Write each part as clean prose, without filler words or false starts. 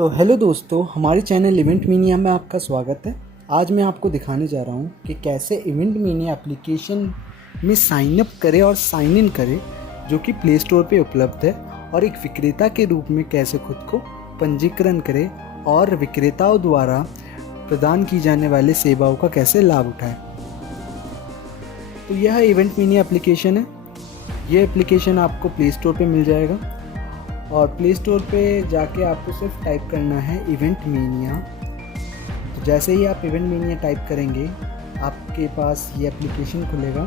तो हेलो दोस्तों, हमारे चैनल इवेंट मीनिया में आपका स्वागत है। आज मैं आपको दिखाने जा रहा हूँ कि कैसे इवेंट मीनिया एप्लीकेशन में साइन अप करें और साइन इन करें, जो कि प्ले स्टोर पे उपलब्ध है, और एक विक्रेता के रूप में कैसे खुद को पंजीकरण करें और विक्रेताओं द्वारा प्रदान की जाने वाले सेवाओं का कैसे लाभ उठाएं। तो यह इवेंट मीनिया एप्लीकेशन है। ये एप्लीकेशन आपको प्ले स्टोर पे मिल जाएगा और प्ले स्टोर पे जाके आपको सिर्फ टाइप करना है इवेंट मीनिया। तो जैसे ही आप इवेंट मीनिया टाइप करेंगे आपके पास ये एप्लीकेशन खुलेगा।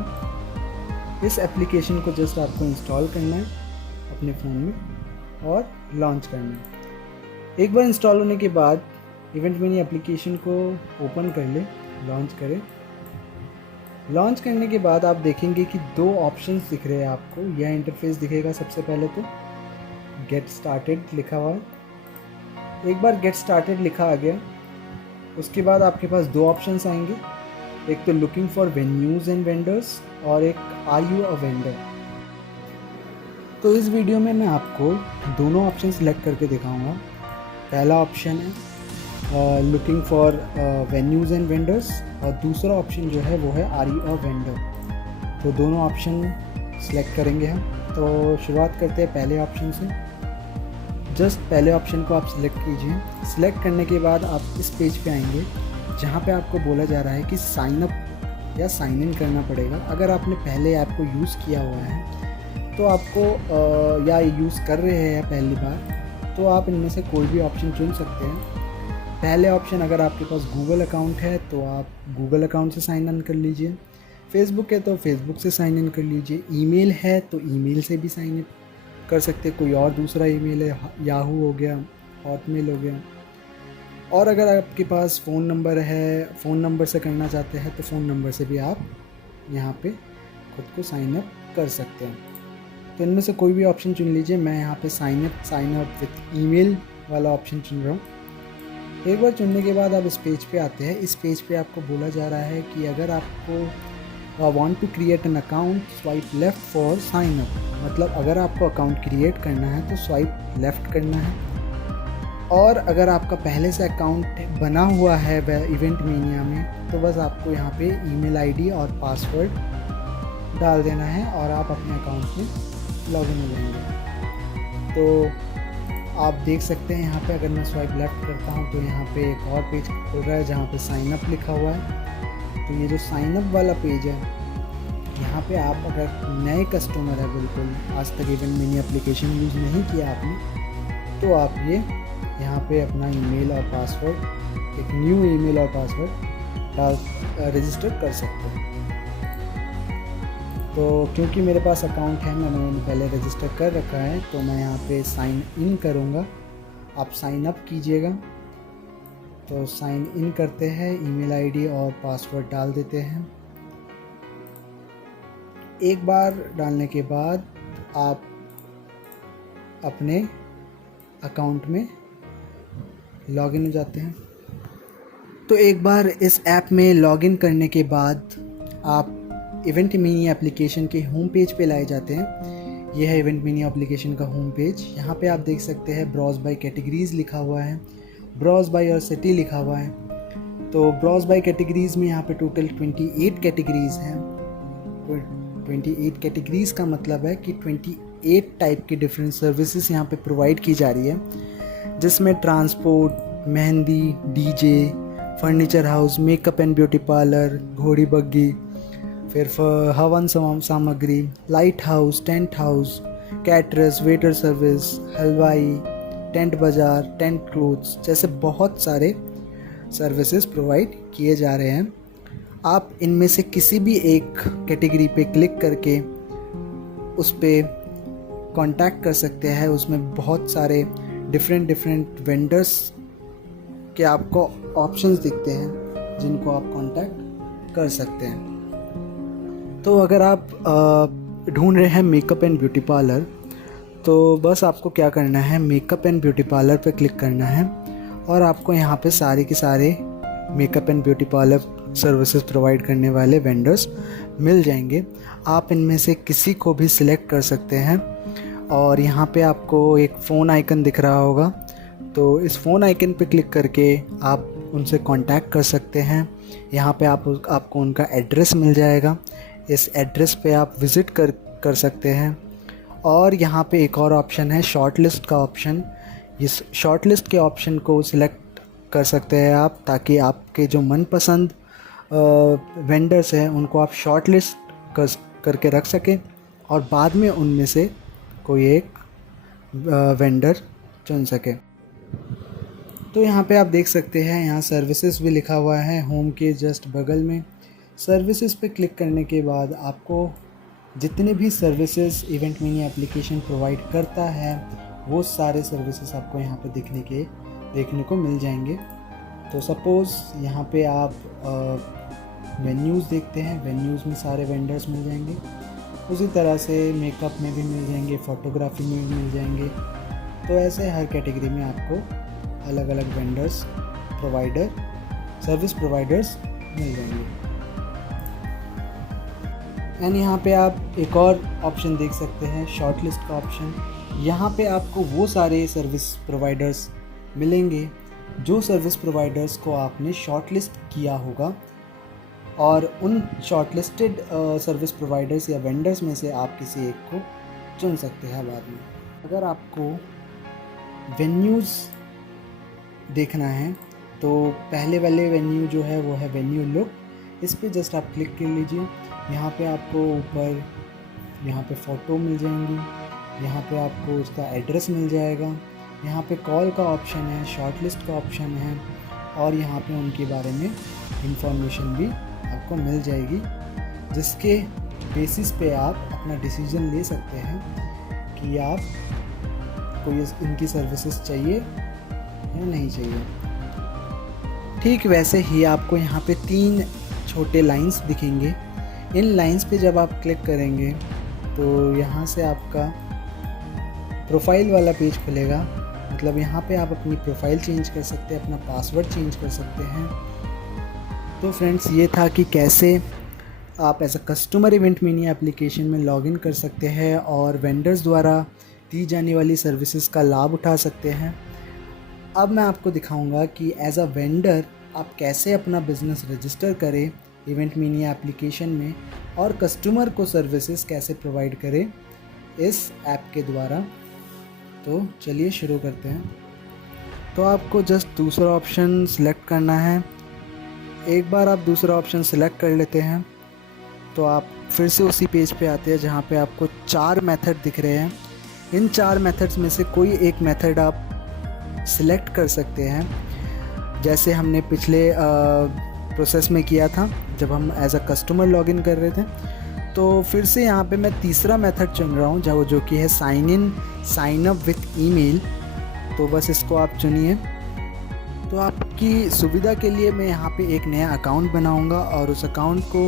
इस एप्लीकेशन को जस्ट आपको इंस्टॉल करना है अपने फ़ोन में और लॉन्च करना है। एक बार इंस्टॉल होने के बाद इवेंट मीनिया एप्लीकेशन को ओपन कर ले, लॉन्च करें। लॉन्च करने के बाद आप देखेंगे कि दो ऑप्शंस दिख रहे हैं आपको। यह इंटरफेस दिखेगा सबसे पहले तो गेट स्टार्टेड लिखा हुआ है। एक बार गेट स्टार्टेड लिखा आ गया, उसके बाद आपके पास दो ऑप्शंस आएंगे। एक तो looking for venues and vendors और एक आर यू अ वेंडर। तो इस वीडियो में मैं आपको दोनों ऑप्शन सेलेक्ट करके दिखाऊंगा। पहला ऑप्शन है looking for venues and vendors और दूसरा ऑप्शन जो है वो है आर यू अ वेंडर। तो दोनों ऑप्शन सेलेक्ट करेंगे हम। तो शुरुआत करते हैं पहले ऑप्शन से। जस्ट पहले ऑप्शन को आप सिलेक्ट कीजिए। सिलेक्ट करने के बाद आप इस पेज पे आएंगे जहाँ पे आपको बोला जा रहा है कि साइन अप या साइन इन करना पड़ेगा। अगर आपने पहले ऐप को यूज़ किया हुआ है तो आपको या यूज़ कर रहे हैं या पहली बार, तो आप इनमें से कोई भी ऑप्शन चुन सकते हैं। पहले ऑप्शन, अगर आपके पास गूगल अकाउंट है तो आप गूगल अकाउंट से साइन इन कर लीजिए। फेसबुक है तो फेसबुक से साइन इन कर लीजिए। ईमेल है तो ईमेल से भी साइन इन कर सकते। कोई और दूसरा ईमेल है, याहू हो गया, हॉटमेल हो गया। और अगर आपके पास फ़ोन नंबर है, फ़ोन नंबर से करना चाहते हैं तो फ़ोन नंबर से भी आप यहाँ पे खुद को साइन अप कर सकते हैं। तो इनमें से कोई भी ऑप्शन चुन लीजिए। मैं यहाँ पे साइन अप विथ ईमेल वाला ऑप्शन चुन रहा हूँ। एक बार चुनने के बाद आप इस पेज पे आते हैं। इस पेज पे आपको बोला जा रहा है कि अगर आपको want to create an account, swipe left for sign up. मतलब अगर आपको अकाउंट क्रिएट करना है तो स्वाइप लेफ़्ट करना है। और अगर आपका पहले से अकाउंट बना हुआ है इवेंट मीनिया में तो बस आपको यहाँ पे ईमेल आईडी और पासवर्ड डाल देना है और आप अपने अकाउंट में लॉगिन हो जाएंगे। तो आप देख सकते हैं यहाँ पे अगर मैं स्वाइप लेफ़्ट करता हूँ तो यहाँ पे एक और पेज खुल रहा है जहाँ पे साइन अप लिखा हुआ है। तो ये जो साइन अप वाला पेज है, यहाँ पे आप अगर नए कस्टमर है, बिल्कुल आज तक इवेंट मीनिया एप्लीकेशन यूज़ नहीं किया आपने, तो आप ये यहाँ पे अपना ईमेल और पासवर्ड, एक न्यू ईमेल और पासवर्ड रजिस्टर कर सकते हैं। तो क्योंकि मेरे पास अकाउंट है, मैंने पहले रजिस्टर कर रखा है, तो मैं यहाँ पे साइन इन करूँगा। आप साइन अप कीजिएगा। तो साइन इन करते हैं, ईमेल आईडी और पासवर्ड डाल देते हैं। एक बार डालने के बाद आप अपने अकाउंट में लॉगिन हो जाते हैं। तो एक बार इस ऐप में लॉगिन करने के बाद आप इवेंट मीनिया एप्लीकेशन के होम पेज पे लाए जाते हैं। यह है इवेंट मीनिया एप्लीकेशन का होम पेज। यहाँ पे आप देख सकते हैं ब्राउज बाय कैटेगरीज़ लिखा हुआ है, ब्राउज बाय योर सिटी लिखा हुआ है। तो ब्राउज बाय कैटेगरीज़ में यहाँ पे टोटल 28 कैटेगरीज़ हैं। 28 कैटेगरीज़ का मतलब है कि 28 टाइप की डिफरेंट सर्विसेज यहाँ पे प्रोवाइड की जा रही है, जिसमें transport, mehndi, DJ, furniture house, makeup and beauty parlour, घोड़ी बग्गी, फिर हवन सामग्री, light house, tent house, caterers, waiter service, हलवाई, टेंट बाज़ार, टेंट क्लोथ्स जैसे बहुत सारे सर्विसेज प्रोवाइड किए जा रहे हैं। आप इनमें से किसी भी एक कैटेगरी पे क्लिक करके उस पे कांटेक्ट कर सकते हैं। उसमें बहुत सारे डिफरेंट वेंडर्स के आपको ऑप्शंस दिखते हैं जिनको आप कांटेक्ट कर सकते हैं। तो अगर आप ढूंढ रहे हैं मेकअप एंड ब्यूटी पार्लर, तो बस आपको क्या करना है, मेकअप एंड ब्यूटी पार्लर पे क्लिक करना है और आपको यहाँ पे सारे के सारे makeup and beauty parlour services provide करने वाले वेंडर्स मिल जाएंगे। आप इनमें से किसी को भी सिलेक्ट कर सकते हैं और यहाँ पे आपको एक फ़ोन आइकन दिख रहा होगा, तो इस फ़ोन आइकन पे क्लिक करके आप उनसे कांटेक्ट कर सकते हैं। यहाँ पे आपको उनका एड्रेस मिल जाएगा। इस एड्रेस पे आप विज़िट कर सकते हैं। और यहाँ पे एक और ऑप्शन है शॉर्ट लिस्ट का ऑप्शन। इस शॉर्ट लिस्ट के ऑप्शन को सिलेक्ट कर सकते हैं आप, ताकि आपके जो मनपसंद वेंडर्स हैं उनको आप शॉर्ट लिस्ट करके रख सकें और बाद में उनमें से कोई एक वेंडर चुन सके। तो यहाँ पे आप देख सकते हैं, यहाँ सर्विसेज भी लिखा हुआ है होम के जस्ट बगल में। सर्विसेज पे क्लिक करने के बाद आपको जितने भी services event mini application provide करता है वो सारे सर्विसेज आपको यहाँ पे देखने को मिल जाएंगे। तो सपोज़ यहाँ पे आप वेन्यूज़ देखते हैं, वेन्यूज़ में सारे वेंडर्स मिल जाएंगे। उसी तरह से मेकअप में भी मिल जाएंगे, फ़ोटोग्राफी में भी मिल जाएंगे। तो ऐसे हर कैटेगरी में आपको अलग अलग वेंडर्स सर्विस प्रोवाइडर्स मिल जाएंगे। एंड यहाँ पे आप एक और ऑप्शन देख सकते हैं, शॉर्ट लिस्ट का ऑप्शन। यहाँ पे आपको वो सारे सर्विस प्रोवाइडर्स मिलेंगे जो सर्विस प्रोवाइडर्स को आपने शॉर्ट लिस्ट किया होगा, और उन शॉर्टलिस्टेड सर्विस प्रोवाइडर्स या वेंडर्स में से आप किसी एक को चुन सकते हैं बाद में। अगर आपको वेन्यूज़ देखना है तो पहले वाले वेन्यू जो है वो है वेन्यू लुक। इस पे जस्ट आप क्लिक कर लीजिए। यहाँ पे आपको ऊपर यहाँ पे फ़ोटो मिल जाएंगी, यहाँ पे आपको उसका एड्रेस मिल जाएगा, यहाँ पे कॉल का ऑप्शन है, शॉर्ट लिस्ट का ऑप्शन है, और यहाँ पे उनके बारे में इंफॉर्मेशन भी आपको मिल जाएगी, जिसके बेसिस पे आप अपना डिसीजन ले सकते हैं कि आप कोई इनकी सर्विसेज चाहिए या नहीं चाहिए। ठीक वैसे ही आपको यहाँ पे 3 छोटे लाइंस दिखेंगे। इन लाइंस पे जब आप क्लिक करेंगे तो यहाँ से आपका प्रोफाइल वाला पेज खुलेगा। मतलब यहाँ पे आप अपनी प्रोफाइल चेंज कर सकते हैं, अपना पासवर्ड चेंज कर सकते हैं। तो फ्रेंड्स, ये था कि कैसे आप as a customer event mini application में लॉगिन कर सकते हैं और वेंडर्स द्वारा दी जाने वाली सर्विसेज का लाभ उठा सकते हैं। अब मैं आपको दिखाऊंगा कि एज अ वेंडर आप कैसे अपना बिज़नेस रजिस्टर करें इवेंट मिनी एप्लीकेशन में, और कस्टमर को सर्विसेज कैसे प्रोवाइड करें इस ऐप के द्वारा। तो चलिए शुरू करते हैं। तो आपको जस्ट दूसरा ऑप्शन सिलेक्ट करना है। एक बार आप दूसरा ऑप्शन सिलेक्ट कर लेते हैं तो आप फिर से उसी पेज पे आते हैं जहाँ पे आपको 4 मेथड दिख रहे हैं। इन 4 मेथड्स में से कोई एक मेथड आप सिलेक्ट कर सकते हैं, जैसे हमने पिछले प्रोसेस में किया था जब हम एज अ कस्टमर लॉगिन कर रहे थे। तो फिर से यहाँ पे मैं तीसरा मेथड चुन रहा हूँ जो कि है साइन अप विथ ईमेल। तो बस इसको आप चुनिए। तो आपकी सुविधा के लिए मैं यहाँ पे एक नया अकाउंट बनाऊँगा और उस अकाउंट को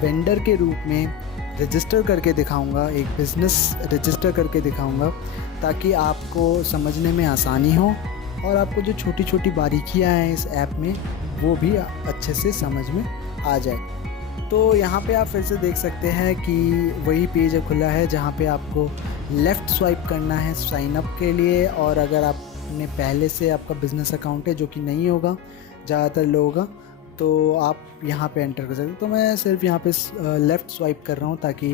वेंडर के रूप में रजिस्टर करके दिखाऊँगा, एक बिज़नेस रजिस्टर करके दिखाऊँगा, ताकि आपको समझने में आसानी हो और आपको जो छोटी छोटी बारीकियाँ हैं इस ऐप में वो भी अच्छे से समझ में आ जाए। तो यहाँ पे आप फिर से देख सकते हैं कि वही पेज खुला है जहाँ पे आपको लेफ़्ट स्वाइप करना है साइन अप के लिए। और अगर आपने पहले से आपका बिज़नेस अकाउंट है, जो कि नहीं होगा ज़्यादातर लोगों का, तो आप यहाँ पे एंटर कर सकते हैं। तो मैं सिर्फ यहाँ पे लेफ़्ट स्वाइप कर रहा हूँ ताकि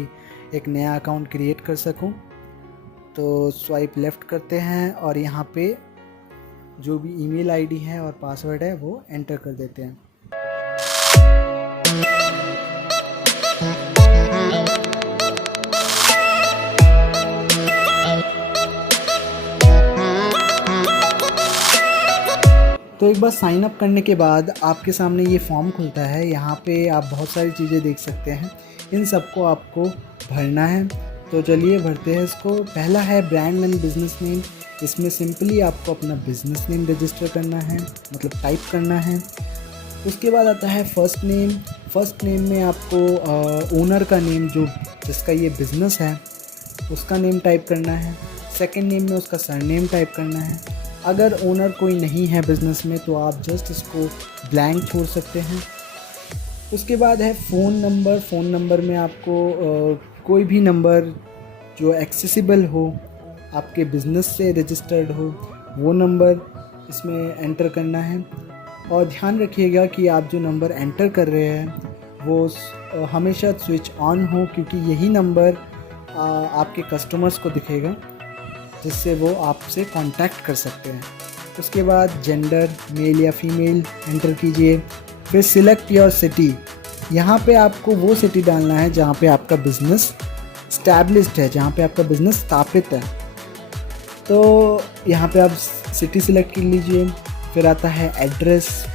एक नया अकाउंट क्रिएट कर सकूँ। तो स्वाइप लेफ़्ट करते हैं और यहाँ पे जो भी ईमेल आईडी है और पासवर्ड है वो एंटर कर देते हैं। तो एक बार साइन अप करने के बाद आपके सामने ये फॉर्म खुलता है। यहाँ पे आप बहुत सारी चीज़ें देख सकते हैं, इन सबको आपको भरना है। तो चलिए भरते हैं इसको। पहला है ब्रांड एंड बिजनेस नेम। इसमें सिंपली आपको अपना बिजनेस नेम रजिस्टर करना है, मतलब टाइप करना है। उसके बाद आता है फर्स्ट नेम। फर्स्ट नेम में आपको ओनर का नेम, जो जिसका ये बिज़नेस है, उसका नेम टाइप करना है। सेकंड नेम में उसका सरनेम टाइप करना है। अगर ओनर कोई नहीं है बिज़नेस में तो आप जस्ट इसको ब्लैंक छोड़ सकते हैं। उसके बाद है फ़ोन नंबर। फ़ोन नंबर में आपको कोई भी नंबर जो एक्सेसिबल हो, आपके बिज़नेस से रजिस्टर्ड हो, वो नंबर इसमें एंटर करना है। और ध्यान रखिएगा कि आप जो नंबर एंटर कर रहे हैं वो हमेशा स्विच ऑन हो, क्योंकि यही नंबर आपके कस्टमर्स को दिखेगा जिससे वो आपसे कांटेक्ट कर सकते हैं। उसके बाद जेंडर मेल या फीमेल एंटर कीजिए। फिर सिलेक्ट योर सिटी, यहाँ पे आपको वो सिटी डालना है जहाँ पे आपका बिज़नेस स्टैब्लिश्ड है, जहाँ पे आपका बिज़नेस स्थापित है। तो यहाँ पे आप सिटी सिलेक्ट कर लीजिए। फिर आता है एड्रेस।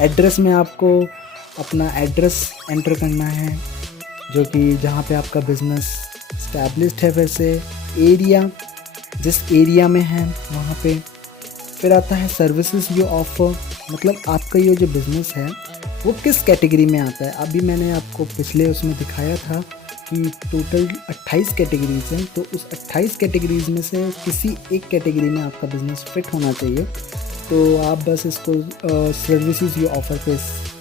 एड्रेस में आपको अपना एड्रेस एंटर करना है जो कि जहाँ पे आपका बिज़नेस स्टैब्लिश्ड है। फिर से एरिया, जिस एरिया में है वहाँ पे। फिर आता है सर्विसेज यू ऑफर, मतलब आपका ये जो बिज़नेस है वो किस कैटेगरी में आता है। अभी मैंने आपको पिछले उसमें दिखाया था कि टोटल 28 कैटेगरीज़ हैं, तो उस 28 कैटेगरीज़ में से किसी एक कैटेगरी में आपका बिज़नेस फिट होना चाहिए। तो आप बस इसको सर्विसेज यू ऑफ़र पे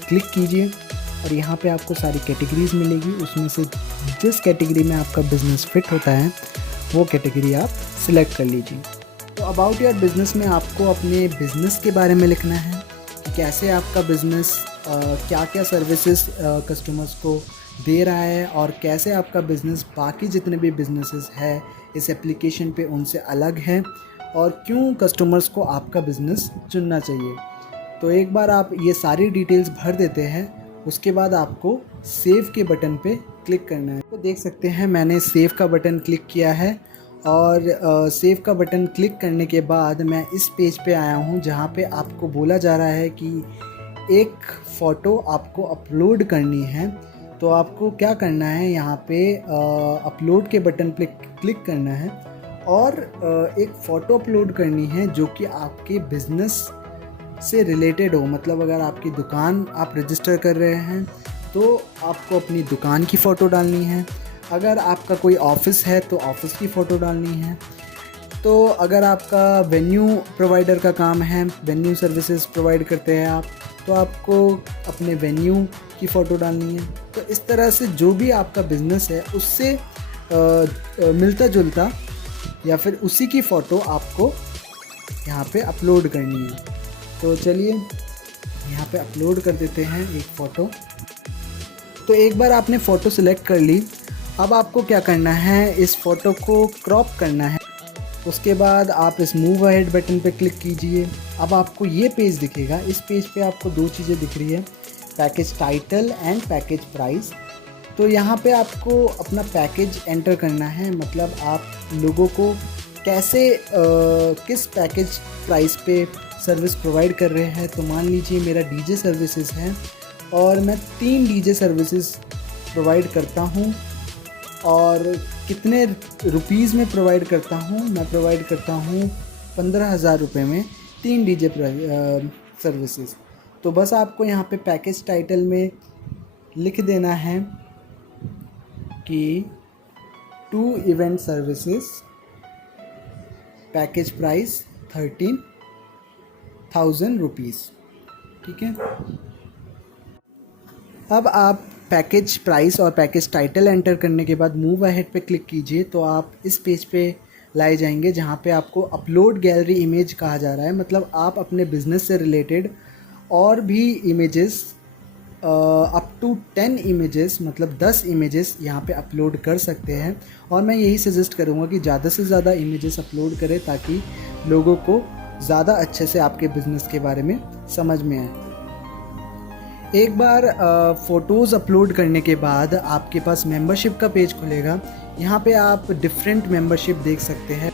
क्लिक कीजिए और यहाँ पे आपको सारी कैटेगरीज़ मिलेगी। उसमें से जिस कैटेगरी में आपका बिज़नेस फिट होता है वो कैटेगरी आप सिलेक्ट कर लीजिए। तो अबाउट योर बिज़नेस में आपको अपने बिज़नेस के बारे में लिखना है कि कैसे आपका बिज़नेस क्या क्या सर्विसेज कस्टमर्स को दे रहा है और कैसे आपका बिज़नेस बाकी जितने भी बिज़नेसेस है इस एप्लीकेशन पे उनसे अलग है और क्यों कस्टमर्स को आपका बिज़नेस चुनना चाहिए। तो एक बार आप ये सारी डिटेल्स भर देते हैं, उसके बाद आपको सेव के बटन पे क्लिक करना है। तो देख सकते हैं मैंने सेव का बटन क्लिक किया है और सेव का बटन क्लिक करने के बाद मैं इस पेज पे आया हूँ जहाँ पे आपको बोला जा रहा है कि एक फ़ोटो आपको अपलोड करनी है। तो आपको क्या करना है, यहाँ पे अपलोड के बटन पे क्लिक करना है और एक फ़ोटो अपलोड करनी है जो कि आपके बिज़नेस से रिलेटेड हो। मतलब अगर आपकी दुकान आप रजिस्टर कर रहे हैं तो आपको अपनी दुकान की फ़ोटो डालनी है। अगर आपका कोई ऑफ़िस है तो ऑफ़िस की फ़ोटो डालनी है। तो अगर आपका वेन्यू प्रोवाइडर का काम है, वेन्यू सर्विसेज प्रोवाइड करते हैं आप, तो आपको अपने वेन्यू की फ़ोटो डालनी है। तो इस तरह से जो भी आपका बिज़नेस है उससे मिलता जुलता या फिर उसी की फ़ोटो आपको यहाँ पे अपलोड करनी है। तो चलिए यहाँ पे अपलोड कर देते हैं एक फ़ोटो। तो एक बार आपने फ़ोटो सिलेक्ट कर ली, अब आपको क्या करना है, इस फ़ोटो को क्रॉप करना है। उसके बाद आप इस मूव अहेड बटन पे क्लिक कीजिए। अब आपको ये पेज दिखेगा। इस पेज पे आपको दो चीज़ें दिख रही है, package title and package price. तो यहाँ पे आपको अपना पैकेज एंटर करना है, मतलब आप लोगों को कैसे किस पैकेज प्राइस पे सर्विस प्रोवाइड कर रहे हैं। तो मान लीजिए मेरा डीजे सर्विसेज है और मैं 3 डीजे सर्विसेज प्रोवाइड करता हूँ और कितने रुपीज़ में प्रोवाइड करता हूँ, मैं प्रोवाइड करता हूँ 15,000 रुपये में 3 डीजे सर्विसेज। तो बस आपको यहाँ पे पैकेज टाइटल में लिख देना है कि 2 event services, package price 13,000 rupees. ठीक है। अब आप पैकेज प्राइस और पैकेज टाइटल एंटर करने के बाद मूव अहेड पे क्लिक कीजिए तो आप इस पेज पे लाए जाएंगे जहाँ पे आपको अपलोड गैलरी इमेज कहा जा रहा है। मतलब आप अपने बिज़नेस से रिलेटेड और भी इमेजेस अप टू 10 इमेजेस, मतलब 10 इमेजेस यहाँ पे अपलोड कर सकते हैं। और मैं यही सजेस्ट करूँगा कि ज़्यादा से ज़्यादा इमेजेस अपलोड करें ताकि लोगों को ज़्यादा अच्छे से आपके बिज़नेस के बारे में समझ में आए। एक बार फ़ोटोज़ अपलोड करने के बाद आपके पास मेंबरशिप का पेज खुलेगा। यहाँ पे आप डिफरेंट मेंबरशिप देख सकते हैं।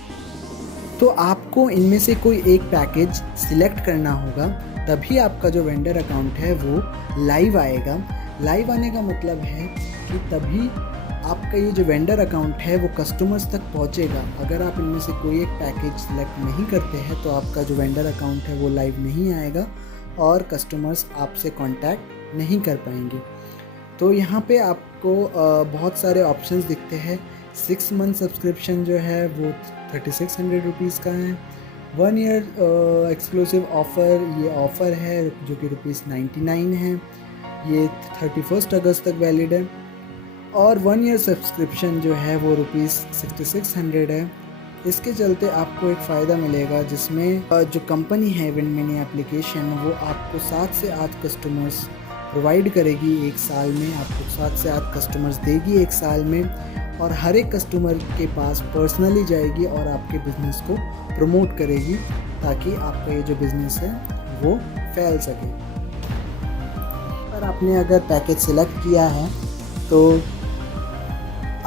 तो आपको इनमें से कोई एक पैकेज सिलेक्ट करना होगा, तभी आपका जो वेंडर अकाउंट है वो लाइव आएगा। लाइव आने का मतलब है कि तभी आपका ये जो वेंडर अकाउंट है वो कस्टमर्स तक पहुँचेगा। अगर आप इनमें से कोई एक पैकेज सिलेक्ट नहीं करते हैं तो आपका जो वेंडर अकाउंट है वो लाइव नहीं आएगा और कस्टमर्स आपसे कांटेक्ट नहीं कर पाएंगे। तो यहाँ पे आपको बहुत सारे ऑप्शंस दिखते हैं। 6 मंथ सब्सक्रिप्शन जो है वो 3600 रुपीज़ का है। 1 ईयर एक्सक्लूसिव ऑफ़र, ये ऑफ़र है जो कि ₹99 है। ये 31 अगस्त तक वैलिड है। और 1 ईयर सब्सक्रिप्शन जो है वो ₹6600 है। इसके चलते आपको एक फ़ायदा मिलेगा, जिसमें जो कंपनी है इवेंट मिनी एप्लीकेशन, वो आपको 7 से 8 कस्टमर्स प्रोवाइड करेगी एक साल में। आपको 7 से 8 कस्टमर्स देगी एक साल में, और हर एक कस्टमर के पास पर्सनली जाएगी और आपके बिज़नेस को प्रमोट करेगी, ताकि आपका ये जो बिज़नेस है वो फैल सके। पर आपने अगर पैकेज सिलेक्ट किया है तो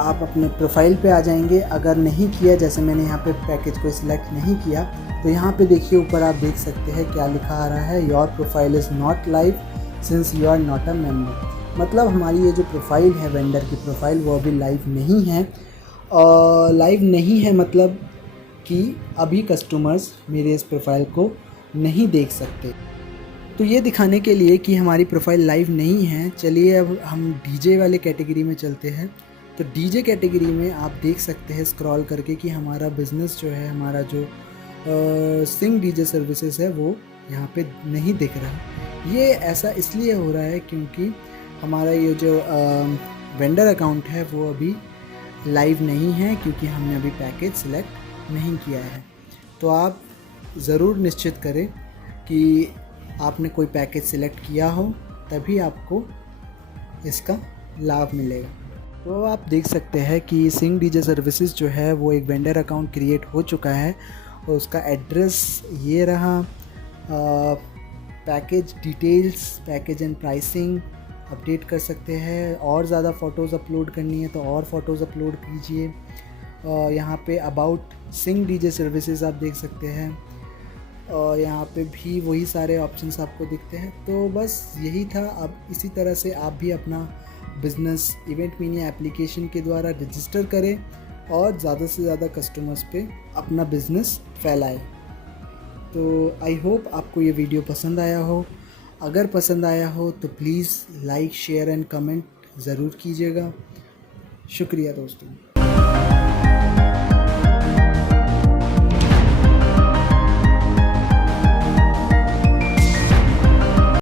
आप अपने प्रोफाइल पे आ जाएंगे। अगर नहीं किया, जैसे मैंने यहाँ पे पैकेज को सिलेक्ट नहीं किया, तो यहाँ पे देखिए ऊपर आप देख सकते हैं क्या लिखा आ रहा है, your profile is not live since you are not a member. मतलब हमारी ये जो प्रोफाइल है, वेंडर की प्रोफाइल, वो अभी लाइव नहीं है। लाइव नहीं है मतलब कि अभी कस्टमर्स मेरे इस प्रोफाइल को नहीं देख सकते। तो ये दिखाने के लिए कि हमारी प्रोफाइल लाइव नहीं है, चलिए अब हम डीजे वाले कैटेगरी में चलते हैं। तो डीजे कैटेगरी में आप देख सकते हैं स्क्रॉल करके कि हमारा बिज़नेस जो है, हमारा जो सिंग डीजे सर्विसेज है, वो यहाँ पे नहीं दिख रहा। ये ऐसा इसलिए हो रहा है क्योंकि हमारा ये जो वेंडर अकाउंट है वो अभी लाइव नहीं है, क्योंकि हमने अभी पैकेज सिलेक्ट नहीं किया है। तो आप ज़रूर निश्चित करें कि आपने कोई पैकेज सिलेक्ट किया हो, तभी आपको इसका लाभ मिलेगा। तो आप देख सकते हैं कि सिंग डीजे सर्विसेज जो है वो एक वेंडर अकाउंट क्रिएट हो चुका है, और उसका एड्रेस ये रहा। Package details, package and pricing update कर सकते हैं। और ज़्यादा फ़ोटोज़ अपलोड करनी है तो और फ़ोटोज़ अपलोड कीजिए। यहाँ पे अबाउट सिंग डीजे सर्विसेज आप देख सकते हैं, और यहाँ पे भी वही सारे ऑप्शंस आपको दिखते हैं। तो बस यही था। अब इसी तरह से आप भी अपना बिज़नेस इवेंट मिनी एप्लीकेशन के द्वारा रजिस्टर करें और ज़्यादा से ज़्यादा कस्टमर्स पे अपना बिज़नेस फैलाएं। तो आई होप आपको ये वीडियो पसंद आया हो। अगर पसंद आया हो तो please like, share and comment ज़रूर कीजिएगा। शुक्रिया दोस्तों।